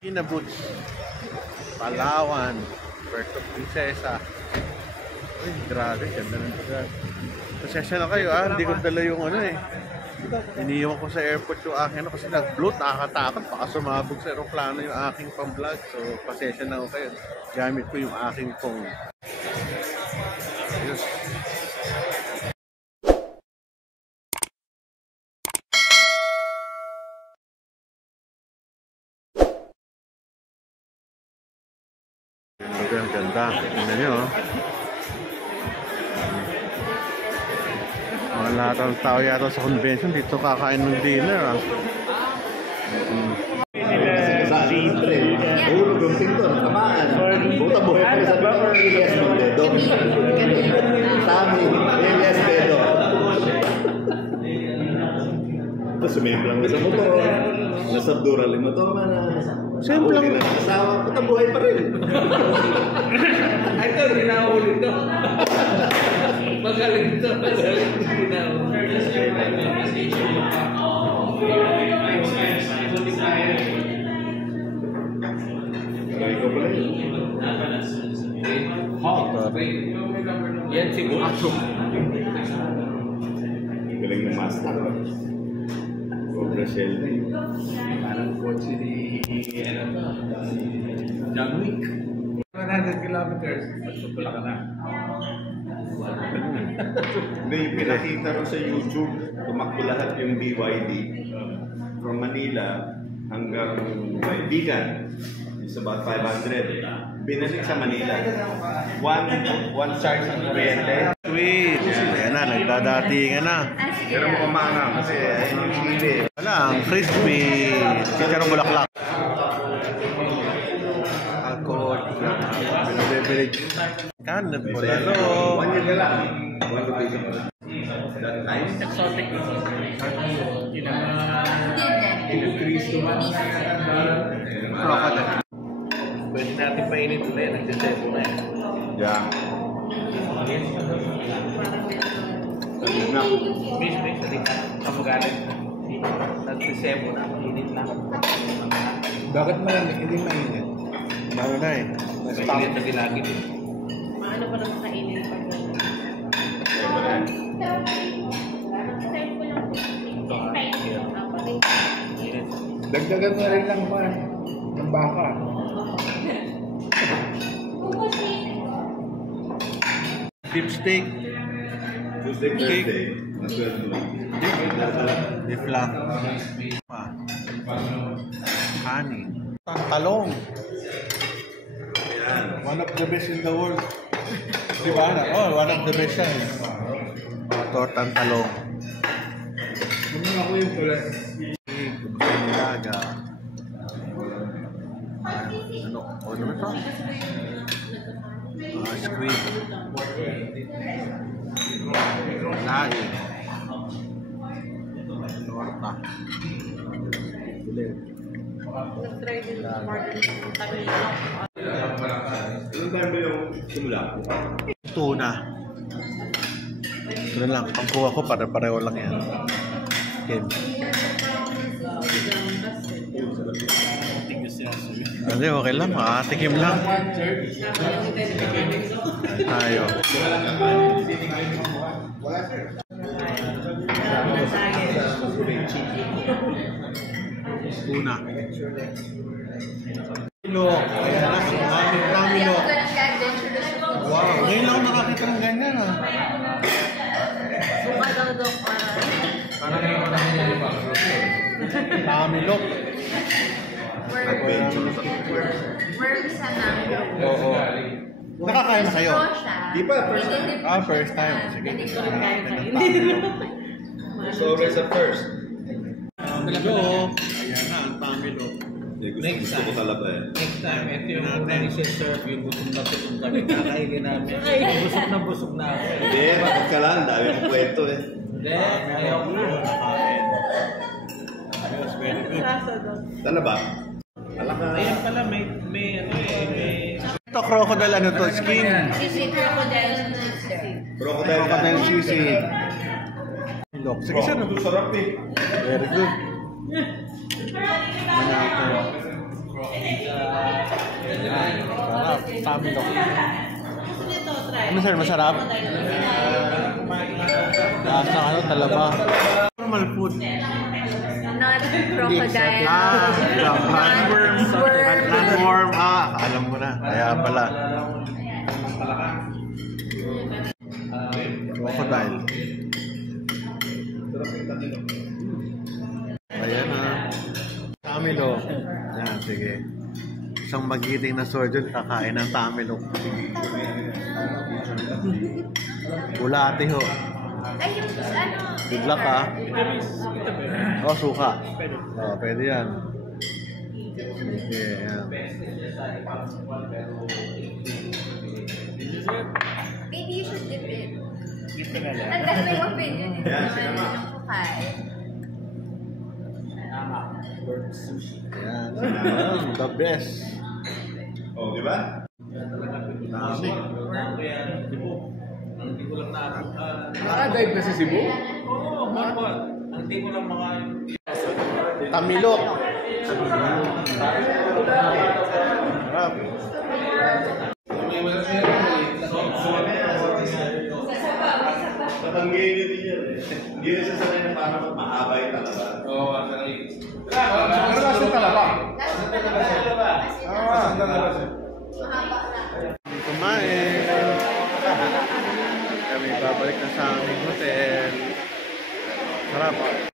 Kinabuts, Palawan, Puerto Princesa. Ay, grabe, ganda ng lugar. Pasensya na kayo hindi ko dala yung iniiwan ko sa airport yung akin kasi nag-float, nakakatakot, baka sumabog sa aeroplano yung aking pang-vlog. So, pasensya na kayo. Gamit ko yung aking phone. Yes. Ang ganda. Tingnan nyo. Lahat ng tao yata sa convention dito kakain ng dinner. Libre. Hulog yung pintor. Tamaan. Buta buhay pa sa pintor. Elias Mondedo. Tami. Elias Mondedo. Tapos sumemplang sa motor. Nasabdural yung motor. Semplang. Asawa. Buta buhay pa rin. Ay, ito. Rinahuli ito. Magaling ito. Magaling ito. Yan si Buaso. Galing na master. Cobra Shell na yun. Parang kotse ni John Wick. 100 kilometers. Magsupula ka na. Hindi, yung pinakita rin sa YouTube, tumakbo lahat yung BYD from Manila hanggang Bigan. It's about 500. Binalik sa Manila. One charge ng kuryente. Sweet. Ayan na, nagdadatingan na. Pero mo kumana kasi yung chili. Wala, ang crispy. Chicharong bulaklak. Alcohol. Binabebelig. Kanan po lalo. 1 year na lang. 1 location pa lang. That nice. Exotic. In-increase to man. Crocodile. Pwede natin painit ulit. Nagdesebo na eh. Yeah. Miss, halika. Kamagalit. Nagdesebo na. Init na. Bakit malamig? Hindi mainit. Lalo na Mainit na ginagin. Maano pa lang kainin pa doon. Dagdagan na rin lang man ng baka. Beef steak. Tuesday, Thursday. Beef lang. Kanin. Talong. One of the best in the world. Di ba? One of the best yan. Tortang talong. Muna ako yung pula. Nilaga. Ano ba ito? Squid. Laing. Torta. Nag-try din sa market ng Tamilok. Ilang time ba yung simula? Tuna. Ito lang. Pangkuha ko pareho lang yan. Okay. Hindi, okay lang. Makatikim lang. Tayo. Tuna. Tamilok. Ayan na. Tamilok. Wow. Ngayon lang ako nakakita ng ganyan Suka daw daw para. Parang ngayon ko namin yung iba. Tamilok. Worms sa mango. Oo. Nakakain na kayo? Di pa, first time. First time. Sige. Hindi ko rin kaya kainin. It's always a first. Tamilok. Ayan na, ang tamilok. Gusto ko talaga eh. Next time, ito yung natin isi-serve yung busog na busog kami. Kakainin namin. Busog na ako eh. Hindi, bakit ka lang? Dami mong kwento eh. Hindi, ayaw ko na. Ayos, very good. Tala ba? Alaka. Ayan pala, may Ito, crocodile ano to? Skin. Sisig crocodile sisig. Crocodile sisig. Tamilok. Sige, sir. Sarap eh. Very good. Manako. Tamilok. Ito, try. Ano sir, masarap? Lasa ano, talaba. Normal food. Not crocodile. Landworm. Landworm. Alam mo na. Kaya pala. Crocodile. Ayan Tamilok. Yan, sige. Isang magiting na surgeon kakain ng tamilok. Bulate ho. Ay, yung ano. Good luck Oh, suka. Oh, pwede yan. Sige, yan. Maybe you should dip it. And that's my opinion. Hindi naman yung kukain. Yan. The best. Oh, di ba? Dami. Hindi ko lang Nakadive na sa Cebu? Oo, mga hindi ko lang mga... Tamilok. Sarap. Natanggihin nyo din yan eh. Hindi na siya sanay na parang mahaba yung talaba. Oo, ano lasa yung talaba? Kumain. Kami babalik na sa aming hotel. Sarap.